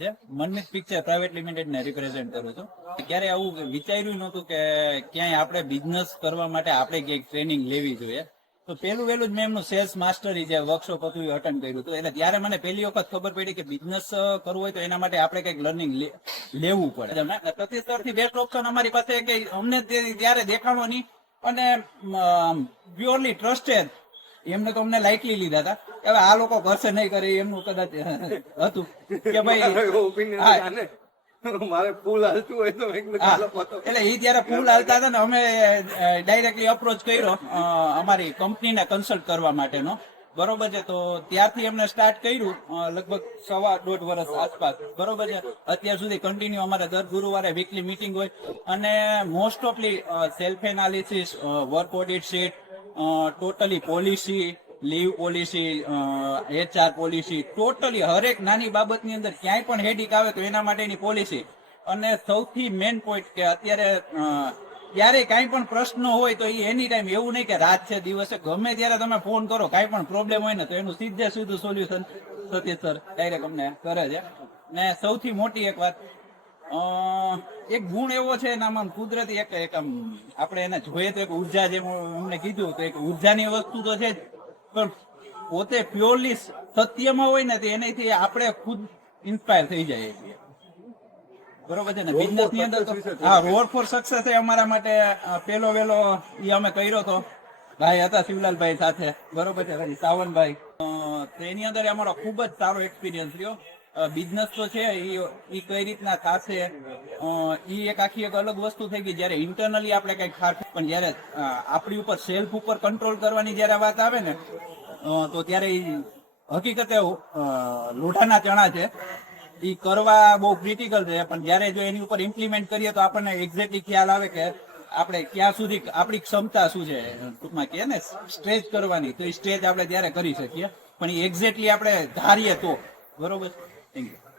છે Manmit picture private limited ને represent કરું છું. ક્યારે આવું વિચાર્યું નહોતું કે ક્યાંય આપણે બિઝનેસ કરવા માટે આપણે ક્યાંક ટ્રેનિંગ લેવી જોઈએ. તો પેલું વહેલું જ મેં એમનું સેલ્સ માસ્ટરી જે વર્કશોપ હતું એ અટેન્ડ કર્યું હતું. એટલે ત્યારે મને પહેલી વખત ખબર પડી કે બિઝનેસ કરવું હોય તો એના માટે આપણે કંઈક લર્નિંગ લેવું પડે. પ્રતિસ્તરથી બેસ્ટ ઓપ્શન અમારી પાસે કે અમને ત્યારે દેખાણો નહીં અને પ્યોરલી ટ્રસ્ટેડ એમને તો અમને લાઇટલી લીધા હતા. હવે આ લોકો કરશે નહીં કરે એમનું કદાચ હતું કે ભાઈ મારે પુલ હાલતું હોય તો એટલે એ જયારે પુલ હાલતા હતા ને અમે ડાયરેક્ટલી અપ્રોચ કર્યો અમારી કંપનીને કન્સલ્ટ કરવા માટેનો. બરોબર છે. તો ત્યારથી એમને સ્ટાર્ટ કર્યું લગભગ 1.5 વર્ષ આસપાસ. બરોબર છે. અત્યાર સુધી કન્ટિન્યુ અમારે દર ગુરુવારે વીકલી મીટિંગ હોય અને મોસ્ટ ઓફલી self analysis, work audit sheet, totally policy, leave policy, HR policy, totally હરેક નાની બાબતની અંદર ક્યાંય પણ હેડિક આવે તો એના માટેની પોલિસી. અને સૌથી મેઇન પોઈન્ટ કે અત્યારે ત્યારે કાંઈ પણ પ્રશ્ન હોય તો એ એની ટાઈમ એવું નહીં કે રાત છે દિવસે ગમે ત્યારે તમે ફોન કરો કાંઈ પણ પ્રોબ્લેમ હોય ને તો એનું સીધે સીધું સોલ્યુશન સતીશ સર ડાયરેક્ટ અમને કરે છે. ને સૌથી મોટી એક વાત એક ગુણ એવો છે એનામાં કુદરતી એક આમ આપણે એને જોઈએ તો એક ઉર્જા જેમ અમને કીધું તો એક ઉર્જાની વસ્તુ તો છે જ પણ પોતે પ્યોરલી સત્યમાં હોય ને તો એનાથી આપણે ખુદ ઇન્સ્પાયર થઈ જાય છીએ. બરોબર છે ને. બિઝનેસ ની અંદર તો હા રોડ ફોર સક્સેસ એ અમારા માટે પેલો વેલો એ અમે કર્યો હતો. ભાઈ હતા શિવલાલભાઈ સાથે. બરોબર છે. પછી સાવનભાઈ એની અંદર અમારો ખૂબ જ સારો એક્સપિરિયન્સ રહ્યો. બિઝનેસ તો છે એ કઈ રીતના થશે એ એક આખી એક અલગ વસ્તુ થઈ ગઈ. જયારે ઇન્ટરનલી આપણે કઈ ખાશે પણ જયારે આપણી ઉપર સેલ્ફ ઉપર કંટ્રોલ કરવાની જયારે વાત આવે ને તો ત્યારે હકીકતે લોઢાના ચણા છે એ કરવા બહુ ક્રિટિકલ છે. પણ જયારે જો એની ઉપર ઇમ્પ્લિમેન્ટ કરીએ તો આપણને એક્ઝેક્ટલી ખ્યાલ આવે કે આપણે ક્યાં સુધી આપણી ક્ષમતા શું છે. ટૂંકમાં કહે ને સ્ટ્રેચ કરવાની તો એ સ્ટ્રેચ આપણે ત્યારે કરી શકીએ પણ એ એક્ઝેક્ટલી આપણે ધારીએ તો. બરોબર. Thank you.